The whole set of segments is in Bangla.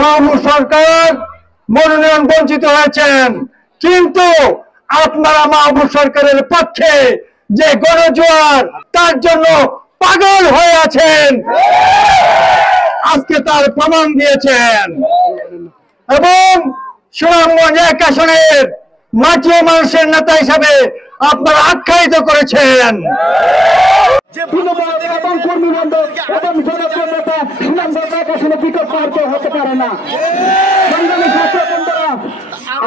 মাহমুদ সরকার মনোনয়ন বঞ্চিত হয়েছেন, কিন্তু আপনারা মাহমুদ সরকারের পক্ষে যে গণজোয়ার তার জন্য পাগল হয়ে আছেন, আজকে তার প্রমাণ দিয়েছেন। এবং সুনামগঞ্জ 1 আসনের মাটি ও মানুষের নেতা হিসাবে আপনারা আখ্যায়িত করেছেন। হতে পারে না।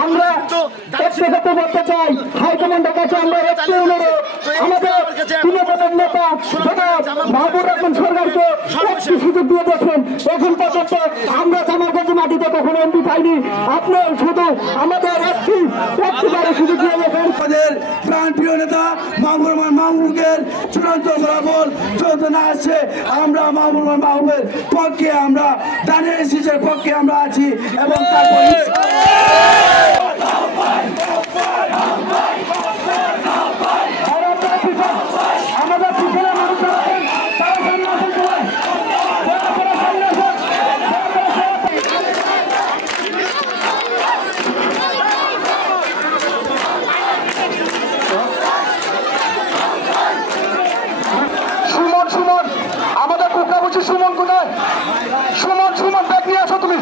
আমরা ব্যক্তিগত বলতে চাই, হাইকমান্ডের কাছে আমরা একটু অনুরোধ, আমাদের তৃণমূলের নেতা মাহবুব রহমান সরকারকে একটি সুযোগ দিয়ে দেখেন। এখন পর্যন্ত আমরা জামালগঞ্জ মাটিতে কখনো এমপি পাইনি, আপনার শুধু আমাদের একটিবারে সুযোগ দিয়ে দেখেন। আমাদের প্রাণপ্রিয় নেতা মাহবুব রহমান মাহবুবের চূড়ান্ত ফলাফল চলতে না আসছে, আমরা মাহবুব রহমান মাহবুবের পক্ষে, আমরা দানের শীষের পক্ষে আমরা আছি। এবং সুমন কোথায়? সুমন ব্যাগ নিয়ে আসো, তুমি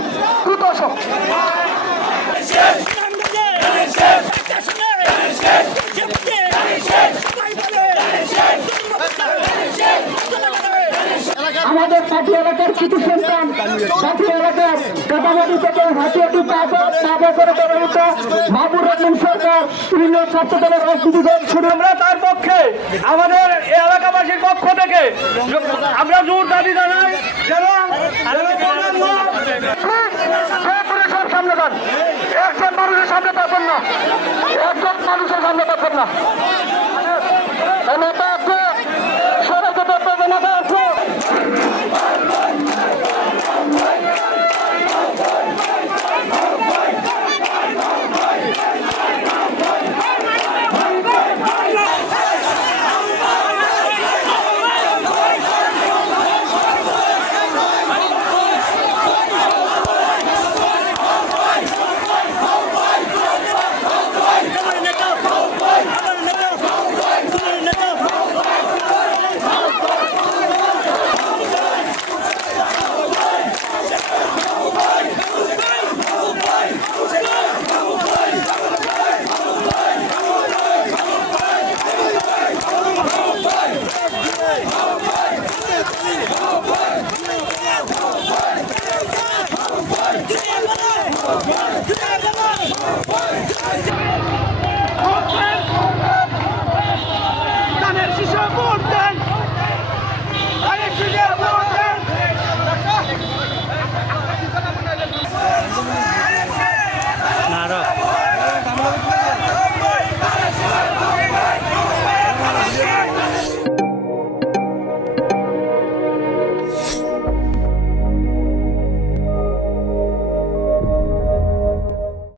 দ্রুত আসো। আমাদের পার্টি এলাকার কিছু সন্তান পার্টি এলাকার কাটাবাড়ি থেকে হাতিয়াটি তাজা করে ব্যবহৃত মাহবুব রহমান সরকার বিভিন্ন ছাত্র দলের রাজনীতি দল শুরু। আমরা তার পক্ষে আমাদের এলাকাবাসীর পক্ষ থেকে আমরা জোর দাবি জানাই যেন সামনে যান, একজন মানুষের সামনে পাবেন না, একজন মানুষের সামনে পাবেন না। নেতা আছে, সরাইতে পারবে নেতা আছে। Get